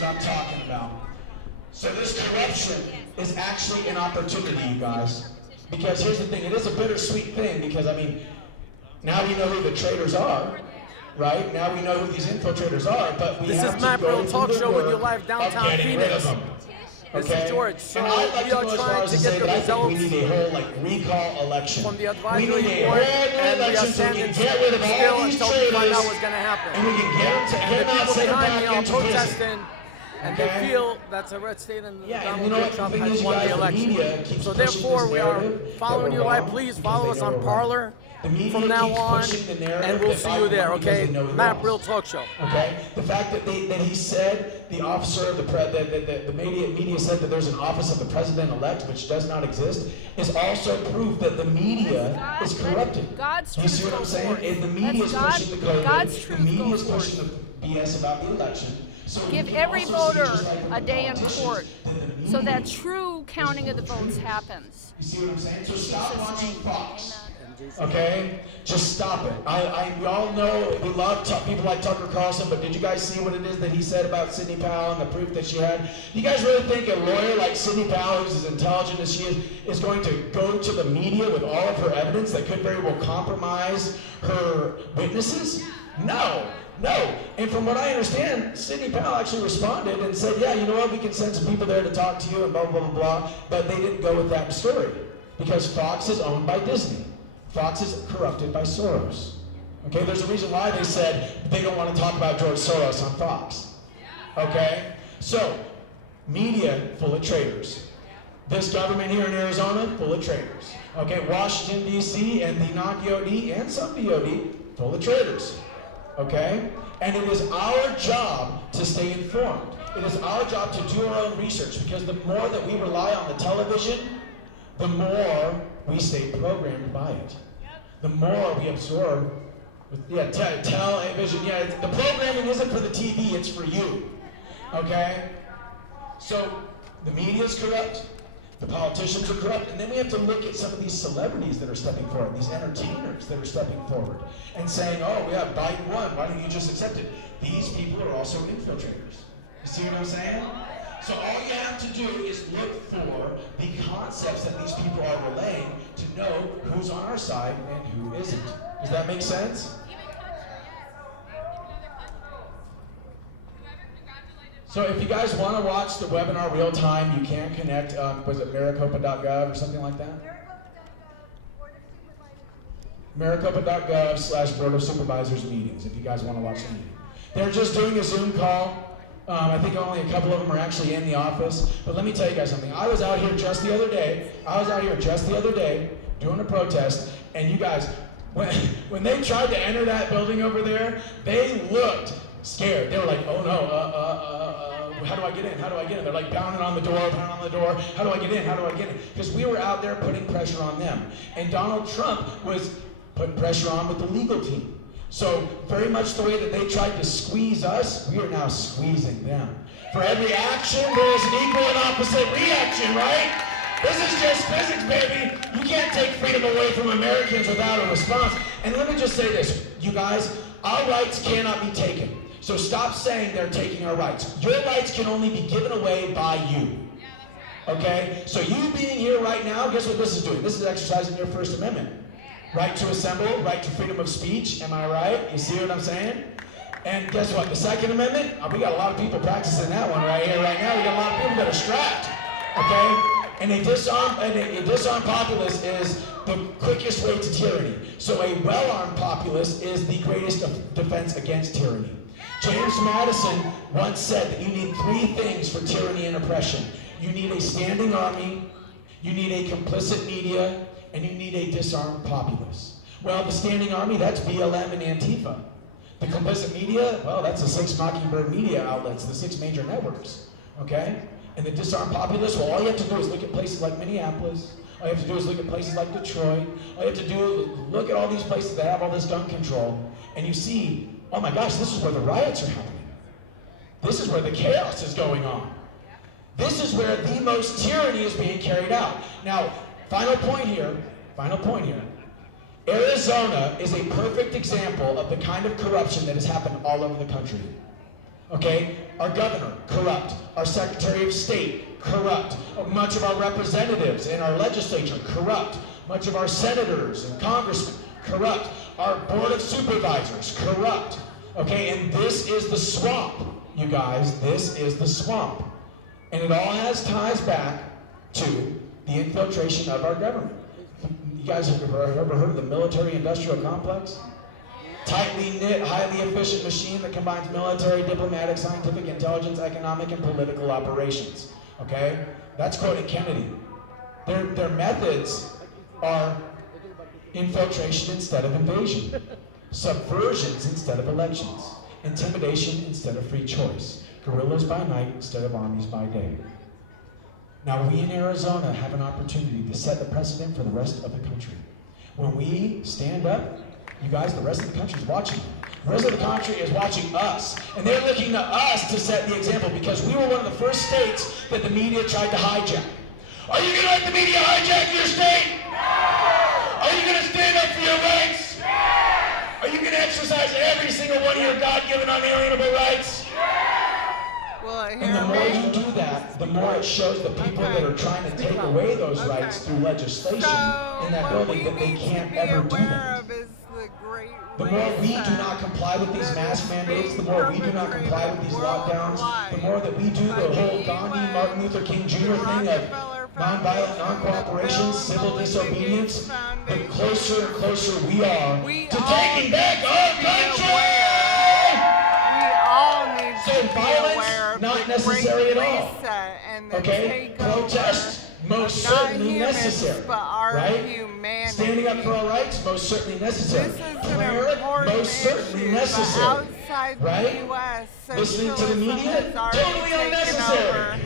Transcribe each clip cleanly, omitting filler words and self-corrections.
That's what I'm talking about. So this corruption is actually an opportunity, you guys. Because here's the thing, it is a bittersweet thing, because I mean, now we know who the traitors are, right? Now we know who these infiltrators are, but we have to go through the work of getting rid of them. This is MAAP Real Talk Show with your live downtown Phoenix. This is George. So we are trying to get the results we need a whole recall election from the advisory board, and we are standing still until we find out what's going to happen. And we can get them to and the people behind me are into protesting, and they feel that's a red state and Donald Trump has won the election. So therefore, we are following you live. Please follow us on Parler from now on, and we'll see you there, okay? MAAP Real Talk Show. Okay? The fact that he said, the officer, the media said that there's an office of the president-elect, which does not exist, is also proof that the media is corrupted. You see what I'm saying? And the media is pushing the COVID. The media is pushing the BS about the election. So give every voter a day in court so that true counting of the votes happens. You see what I'm saying? So stop watching Fox. Okay? Just stop it. We all know, we love people like Tucker Carlson, but did you guys see what it is that he said about Sidney Powell and the proof that she had? You guys really think a lawyer like Sidney Powell, who's as intelligent as she is going to go to the media with all of her evidence that could very well compromise her witnesses? No. No, and from what I understand, Sidney Powell actually responded and said, yeah, you know what, we can send some people there to talk to you and blah, blah, blah, blah, but they didn't go with that story because Fox is owned by Disney. Fox is corrupted by Soros. Okay, there's a reason why they said they don't want to talk about George Soros on Fox. Okay, so media full of traitors. This government here in Arizona, full of traitors. Okay, Washington, D.C. and the non-DOD and some DOD, full of traitors. Okay? And it is our job to stay informed. It is our job to do our own research, because the more that we rely on the television, the more we stay programmed by it. The more we absorb, television, the programming isn't for the TV, it's for you. Okay? So, the media is corrupt, the politicians are corrupt, and then we have to look at some of these celebrities that are stepping forward, these entertainers that are stepping forward, and saying, oh, yeah, Biden won, why don't you just accept it? These people are also infiltrators. You see what I'm saying? So all you have to do is look for the concepts that these people are relaying to know who's on our side and who isn't. Does that make sense? So if you guys want to watch the webinar real time, you can connect, was it maricopa.gov or something like that? Maricopa.gov/Board of Supervisors meetings, if you guys want to watch the meeting. They're just doing a Zoom call. I think only a couple of them are actually in the office. But let me tell you guys something. I was out here just the other day doing a protest, and you guys, when they tried to enter that building over there, they looked scared. They were like, oh no, how do I get in? How do I get in? They're like pounding on the door. How do I get in? How do I get in? Because we were out there putting pressure on them. And Donald Trump was putting pressure on with the legal team. So very much the way that they tried to squeeze us, we are now squeezing them. For every action, there is an equal and opposite reaction, right? This is just physics, baby. You can't take freedom away from Americans without a response. And let me just say this, you guys, our rights cannot be taken. So stop saying they're taking our rights. Your rights can only be given away by you. Okay? So you being here right now, guess what this is doing? This is exercising your First Amendment. Right to assemble, right to freedom of speech, am I right? You see what I'm saying? And guess what? The Second Amendment, we got a lot of people practicing that one right here, right now. We got a lot of people that are strapped, okay? And a disarmed populace is the quickest way to tyranny. So a well-armed populace is the greatest defense against tyranny. James Madison once said that you need three things for tyranny and oppression. You need a standing army, you need a complicit media, and you need a disarmed populace. Well, the standing army, that's BLM and Antifa. The complicit media, well, that's the 6 Mockingbird media outlets, the 6 major networks, okay? And the disarmed populace, well, all you have to do is look at places like Minneapolis. All you have to do is look at places like Detroit. All you have to do is look at all these places that have all this gun control, and you see, oh my gosh, this is where the riots are happening. This is where the chaos is going on. This is where the most tyranny is being carried out. Now, final point here. Arizona is a perfect example of the kind of corruption that has happened all over the country. Okay? Our governor, corrupt. Our Secretary of State, corrupt. Much of our representatives in our legislature, corrupt. Much of our senators and congressmen, corrupt. Our Board of Supervisors, corrupt. Okay, and this is the swamp, you guys. This is the swamp. And it all has ties back to the infiltration of our government. You guys have ever heard of the military-industrial complex? Tightly knit, highly efficient machine that combines military, diplomatic, scientific, intelligence, economic, and political operations. Okay? That's quoting Kennedy. Their methods are infiltration instead of invasion, subversions instead of elections, intimidation instead of free choice, guerrillas by night instead of armies by day. Now we in Arizona have an opportunity to set the precedent for the rest of the country. When we stand up, you guys, the rest of the country is watching. The rest of the country is watching us, and they're looking to us to set the example because we were one of the first states that the media tried to hijack. Are you going to let the media hijack your state? Are you going to stand up for your rights? Are you going to exercise every single one of your God-given unalienable rights? And the more you do that, the more it shows the people that are trying to take away those rights through legislation in that building that they can't ever do that. The more we do not comply with these mask mandates, the more we do not comply with these lockdowns, the more that we do the whole Gandhi, Martin Luther King Jr. thing of nonviolent, non-cooperation, civil disobedience, the closer and closer we are to taking back our country! So violence, not necessary at all. Okay? Protest, most certainly necessary. Right? Standing up for our rights, most certainly necessary. Prayer, most certainly necessary. Right? Listening to the media, totally unnecessary.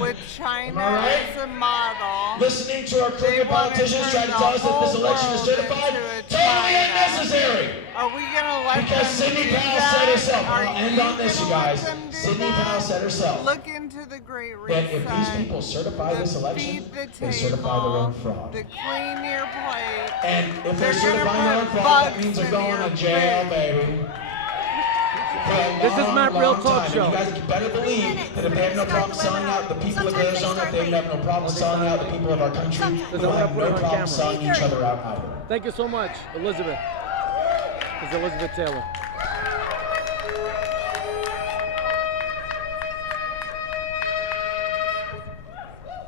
With China as a model. Listening to our crooked politicians try to tell us that this election is certified, totally unnecessary. Are we going to let because Sidney Powell said herself, and I'll end on this, you guys. Sidney Powell said herself look into the Great Reset, that if these people certify this election, they certify their own fraud. To clean your plate. And if they're certifying their own fraud, that means they're going to jail, baby. This is MAAP Real Talk Show. You guys better believe that if they have no problem selling out the people of Arizona, if they have no problem selling out the people of our country, they'll have no problem selling each other out either. Thank you so much, Elizabeth. This is Elizabeth Taylor.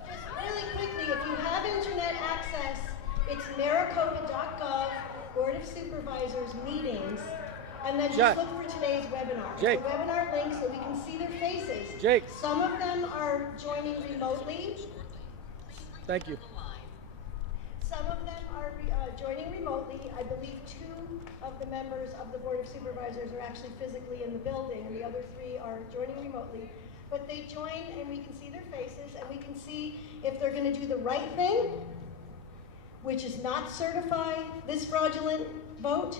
Just really quickly, if you have internet access, it's maricopa.gov, Board of Supervisors meetings. And then just look for today's webinar. Jake. It's a webinar link so we can see their faces. Jake. Some of them are joining remotely. Thank you. Some of them are joining remotely. I believe 2 of the members of the Board of Supervisors are actually physically in the building, and the other 3 are joining remotely. But they join, and we can see their faces, and we can see if they're going to do the right thing, which is not certify this fraudulent vote,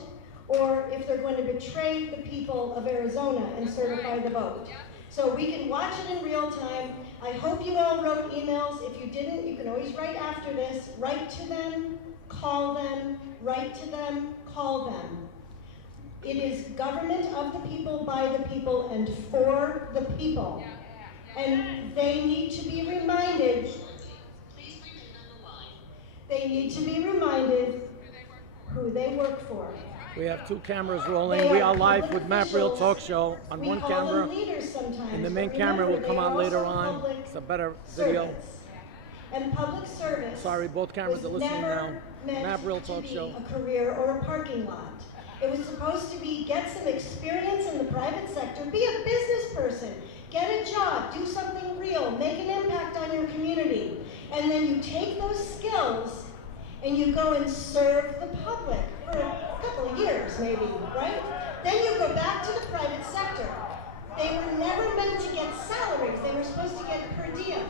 or if they're going to betray the people of Arizona and certify the vote. So we can watch it in real time. I hope you all wrote emails. If you didn't, you can always write after this. Write to them, call them, write to them, call them. It is government of the people, by the people, and for the people. And they need to be reminded. They need to be reminded who they work for. We have 2 cameras rolling. We are live with MAAP Real Talk Show on one camera. And the main camera will come on later on. It's a better video. And public service. Sorry, both cameras are listening now. MAAP Real Talk Show. A career or a parking lot. It was supposed to be get some experience in the private sector, be a business person, get a job, do something real, make an impact on your community. And then you take those skills and you go and serve the public for a couple of years, maybe, right? Then you go back to the private sector. They were never meant to get salaries. They were supposed to get per diem.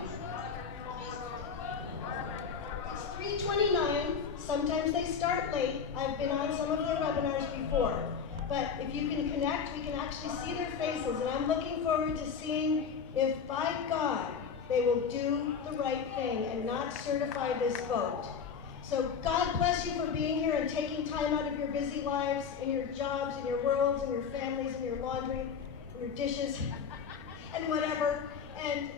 It's 3:29. Sometimes they start late. I've been on some of their webinars before. But if you can connect, we can actually see their faces. And I'm looking forward to seeing if, by God, they will do the right thing and not certify this vote. So God bless you for being here and taking time out of your busy lives, in your jobs, in your worlds, in your families, in your laundry, in your dishes. and whatever, and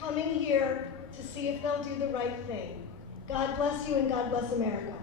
coming here to see if they'll do the right thing. God bless you and God bless America.